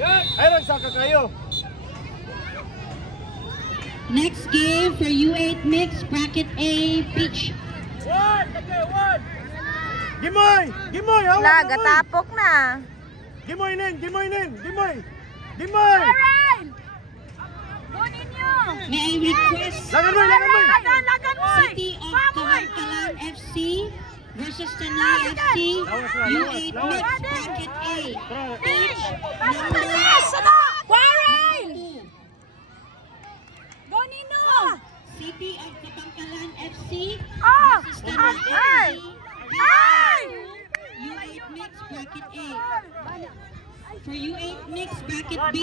Ayun, saka kayo. Next game for U8 Mix, Bracket A, Peach. Gimoy! Gimoy! Hawak La, na mo! gatapok na. Gimoy nin! Gimoy nin! Gimoy! Gimoy! May I request Lagan mo! Lagan mo! City of Kabankalan FC versus Tanay FC, U8 Mix, Bracket A, Peach number 2. City of Kabankalan FC versus Tanay FC, U8 Mix, Bracket A. For U8 Mix, Bracket B,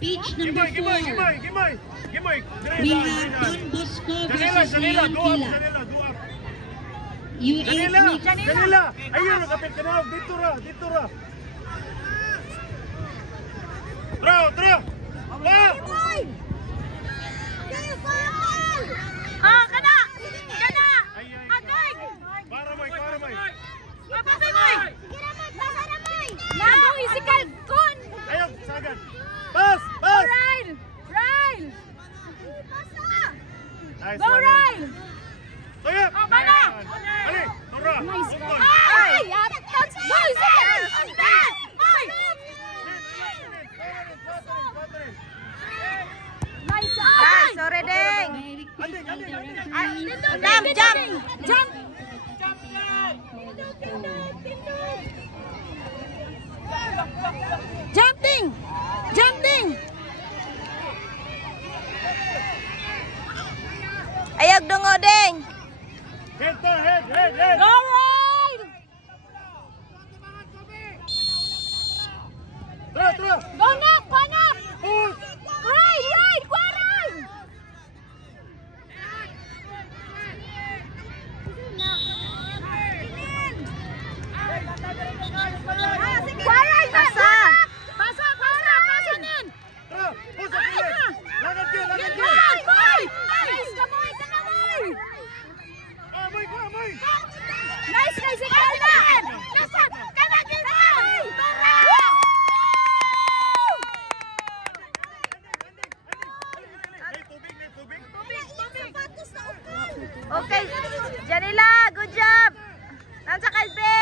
Peach number 4. Gimoy! Gimoy! Gimoy! Gimoy! We have Don Bosco versus Janila! Leon Go up! Kila. Janila! Go up! U8 Janila! Mix. Janila! Ayun! Nakapit ka na! Dito ra! Dito ra! Tra! Tra! Tra! Para mo! Para mo! Ayun! Sagad! Pass! Pass! Nice Go, one. Ryle! Tuyok! Bala! Ali! Tura! Utol! Ah, sorry ding. Andi! Andi! Jump, jump. Jump! Jumping! Jumping! Ayog dungo ding. Head to head! Head! Head! Go, Ryle! Tra! Tra! Go, Nick! Go, Nick! Push! Ryle! Ryle! Go, Ryle! Pasa. Pasa! Pasa! Pasa nin! Tra! Push sa kilit! Lagad ka! Lagad ka! Boy! Boy! Nice! Kamoy! Kamoy! Amoy ko! Amoy! Nice! Nice! Kanan! Nasaan? Kanan! Kanan! May tubig! May tubig! Okay. Janila, good job. Nansa ka, Be?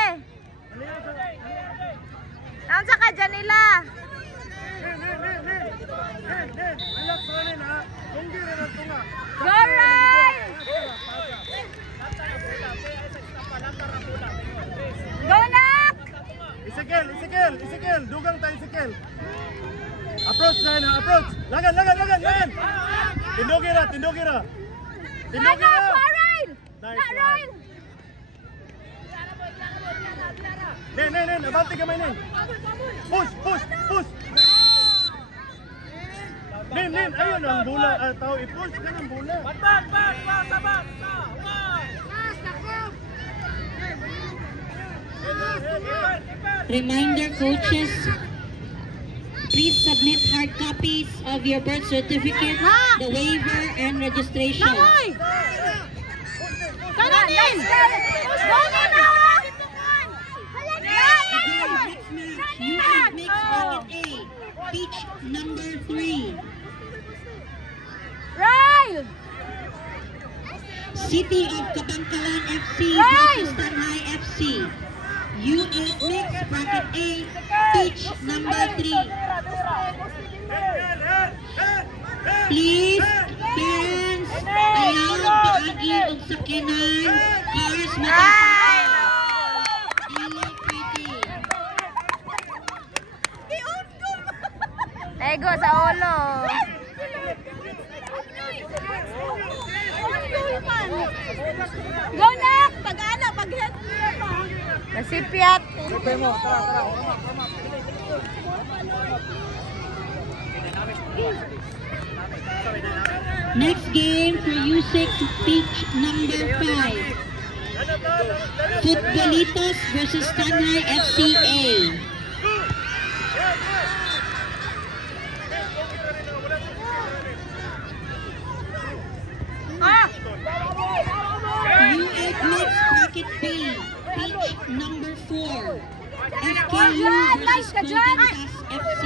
Nansa ka, Janila? Relax mo rin ha! Tunggi rin ang tunga! Go, Ryle! Go, Nak! Ezekiel! Ezekiel! Ezekiel! Dugang tayo Ezekiel! Approach na yun! Approach! Lagan! Lagan! Lagan! Lagan! Tindugi ra! Tindugi ra! Tindugi ra! Ryle! Nice Na, one! Ryle! Nen! Nen! Nen! Abante kamay Nen! Push! Push! Push! Nen! Nen! Ayun ang bola! Tao i-push! Yan ang bola! Reminder, coaches, please submit hard copies of your birth certificate, the waiver, and registration. Namoy! Kanan din! Go, Nina! Again, next match, U8 Mix, Bracket A, Peach number 3. Ryle! City of Kabankalan FC versus Tanay FC. U8 Mix, Bracket A, Peach number 3. Please, parents, ayaw paagi og sakinan, cars matapos. Dili pwede. Ego sa ulo. Go, Nak! Pag-ana, pag-head pa. Nasipyat. Next game for U6 Peach number 5. Futbolitos versus Tanay FCA. U8 Mix, Bracket B, Peach number 4. FKU versus Golden Dust FC.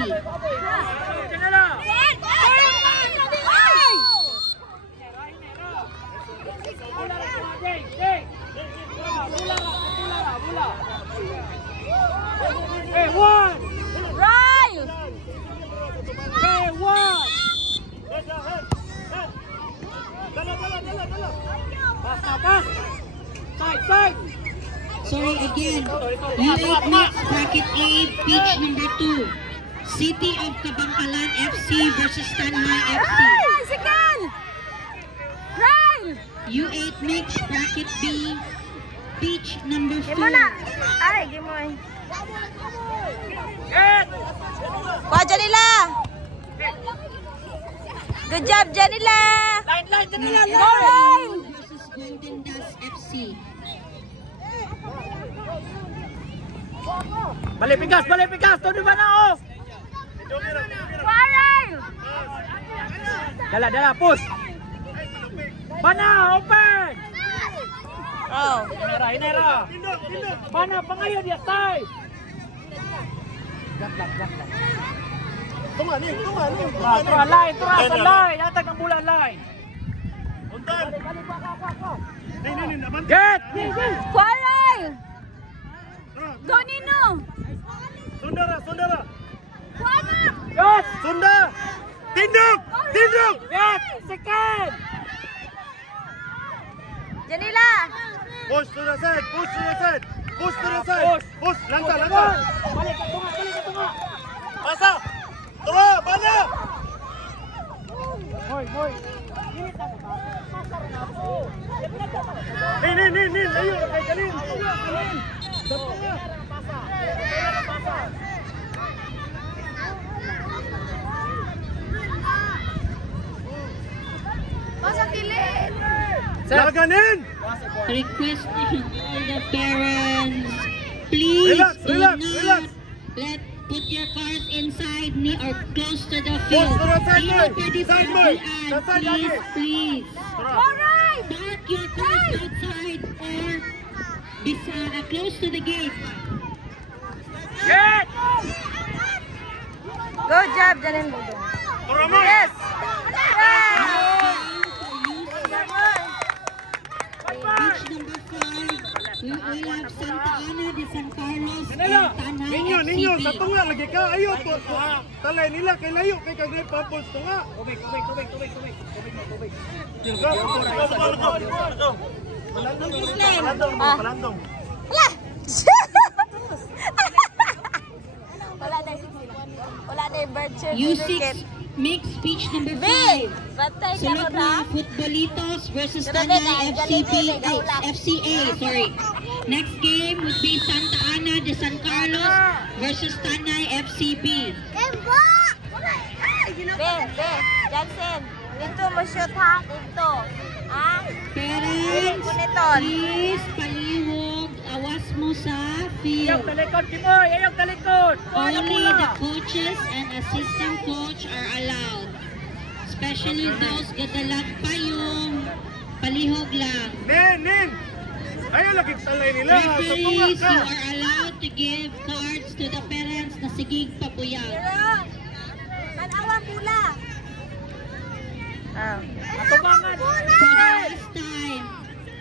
Hey, one! Ryle! Hey, one! Pass na, pass! Side, side! Sorry again. U8 Mixed Bracket A, pitch number 2. City of Kabangkalan FC versus Tanay FC. Second! Ryle! U8 Mixed Bracket B, pitch number 4. Game mo na! Ay, game mo eh. Get! Kuha Janila! Good job, Janila! Line, Janila, Go, Ryle! Versus Golden Dust FC. Balipigas! Todo ba na, oh! Kuha, Ryle! Dala, push! Bana, open! Oh. Hinera! Bana, pangayo dia, side! Tunga, line, sa line! Yatag ng bulan, line! Get! Kuha, Ryle! Go, Nino! Sundara! Kuha na! Get! Sunda! Tindog! Get! Second! Janila! Push to the side. Push. Lantar. Balik ka tunga! Pasa. Tunga, bana. Boy! Nin. Ayo, kay Kalin. Pasa kilid! Laganin. Request all the parents, please Relax. let put your cars inside or close to the Push field. to the side, Be boy. ready for Side, boy. Aguilan. Sa side, lagi. Please. Alright! Park your cars outside or close to the gate. Get! Good job, Janila. Coramo. Yes! Pitch number 5, we will have Santa Ana de San Carlos and Tanay Ninyo, sa FCP. tunga lagi ka. Ayo, talay nila kay layo kay kagay papos tunga. Tubig. Palandong. Wala! Wala na yung birth certificate. U6 mixed pitch number B! 5. Bantay ka Sunod mo na. na Futbolitos versus Sunod Tanay na, FCP, galing. FCA, sorry. Next game would be Santa Ana de San Carlos versus Tanay FCP. Be, Jansen. Dito mo shoot ha. Dito. Ha? Parents, Puniton. please palihog, awas mo sa Ayaw field. talikod, Timoy! Ayaw talikod! Only the coaches and assistant coach are allowed. Especially those gadalag pa yung palihog lang. Nin. Ayo lagi talay nila. Sa tunga Referees, ka. you are allowed to give cards to the parents na sigig papuyag. Manawang pula. Ah. Tumangan! For the last time,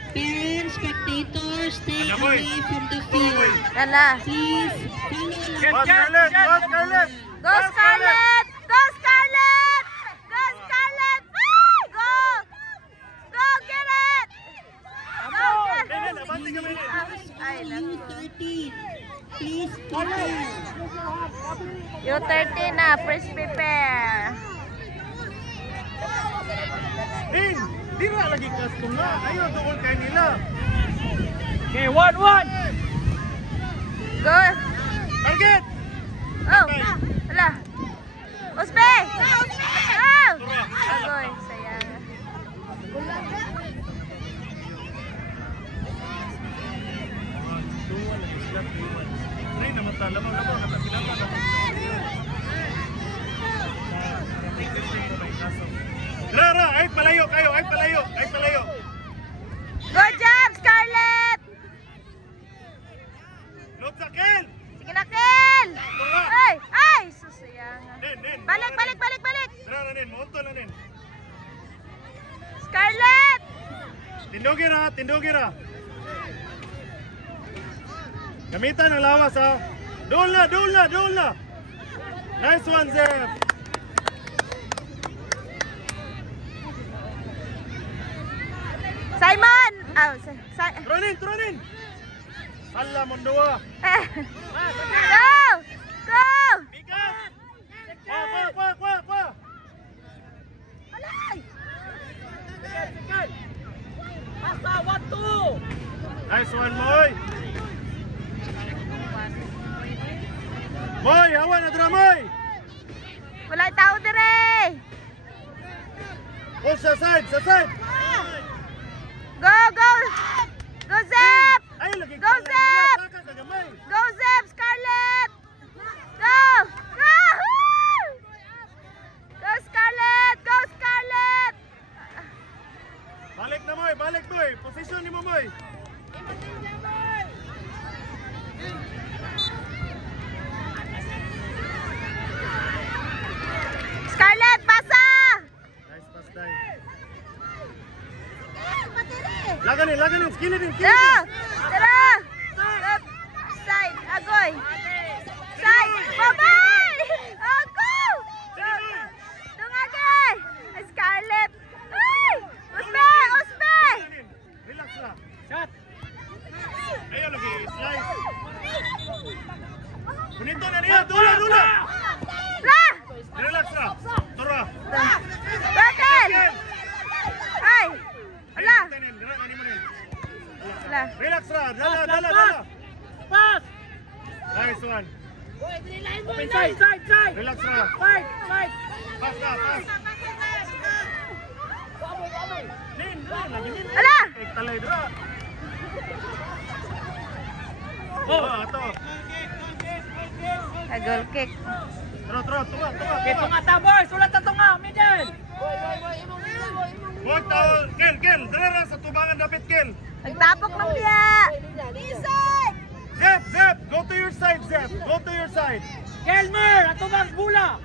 parents, spectators, stay boy. away from the field. Nana. Please, follow Get, lang. Scarlett. Go Scarlett! Go Scarlett! Go Scarlett! Go! Go get it! Go get Nin, abante kami. Ay, U13, please prepare. U13 na, please prepare. Nin, di na lagi ka tunga. Ayo doon kay nila. Okay, 1-1! Go! Target. Oh! Hala! Uspe! Oh! Agoy, sayang. Nin, naman lamang Ra, ay palayo kayo, ay palayo. Good job, Scarlett! Look sa kill. Sige na, Kel! Tindugira, tindugira. Gamitan ang lawas ha. Doon na, doon na, doon na. Nice one, Zef. Simon! Turunin, turunin. Hala, Mondoa. Go! Go! Bigas. Kwa. Nice one, Moy. Moy, hawan na dra, Moy. Wala tao dire! Push sa side, sa side. Go, go! Go, Zep! Ay, lagi Go, Zep! Saka ka gamay. Go, Zep! Scarlett! Go! Go! Go, Scarlett! Go, Scarlett! Balik na, Moy, balik, Moy. Position ni mo, Moy. Scarlett, pasa! Nice pass, Day. Laganin, skillin. Tara! Tara! Up! Side! Agoy! Side! Babay! Ako! Tungagay! Scarlett! Ay! Usbe! Usbe! Relax na. Shot. Ayaw lagi, slice. Punito na niya, dula. La! Relax na. Tura. Bakit? Ay! Ala! Ala! Relax na, dala. Pass! Nice one. Side! Relax na. Side! Pass na, pass. Nin, lagi nin. Ala! Talay dra. Oh, ato. Goal kick. Tara, tunga. Ito nga ta, boys! Ulat na ito nga! Middle! Huwag tao, Kel, dala sa tubangan dapat, Kel. Nagtapok ng biya! Zep, go to your side, Zep. Go to your side. Kelmer! Ato bang bula!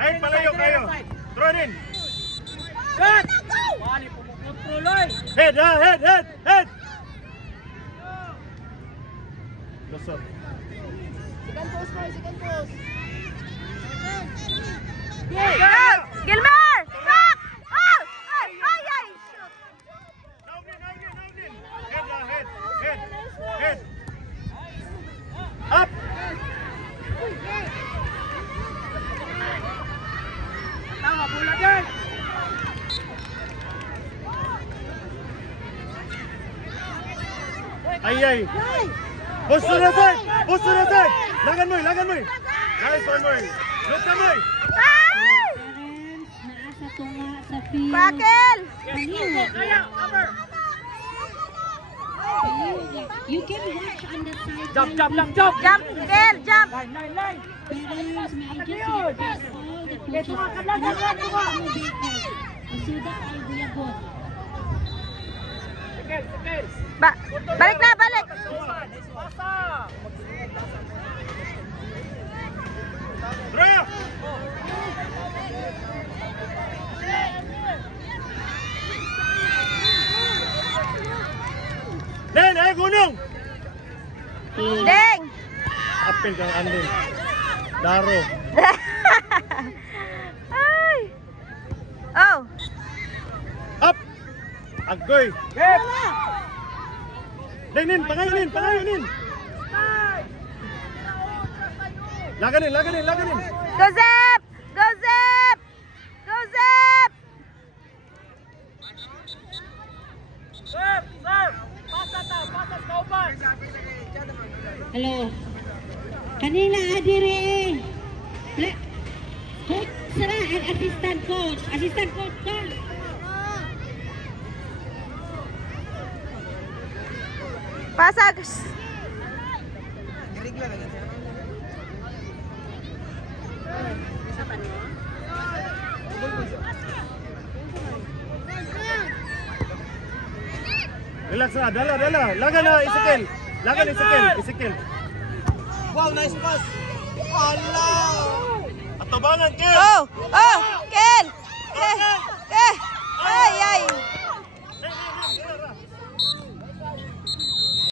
Ayun, palayo kayo. Throw it in. Good! Wali, pumukontrol, oy! Head. Lusot. Gilmer! Back! Oh! Ay! Shoot! Down in. Head. Up. Tama, bula din! Ay. Push to the side. Lagan mo. Nice one, Moy. Look na, Moy. Ay! Parents, naasa tunga sa field. Bakil! Kaya, cover! You can watch on the side. Jump lang, jump! Jump! Gil! Jump! Line! Parents, may I just request all the coaches so that I will abot. Sikil! Balik na! Pasa! Dra. Len, gunong. Ding! Apil kang andin. Daro. Ay! Oh! Up. Agoy. Hit! Nin, pangayonin. Laganin. Go Zep! Go Zep! Sir! Pasa kauban! Hello. Kanina adire. Coach sira and assistant coach ka. Pasag! Relax na, dala. Lagan na, Ezekiel. Wow, nice pass! Allah! Atubangan, Kel. Oh! Kel!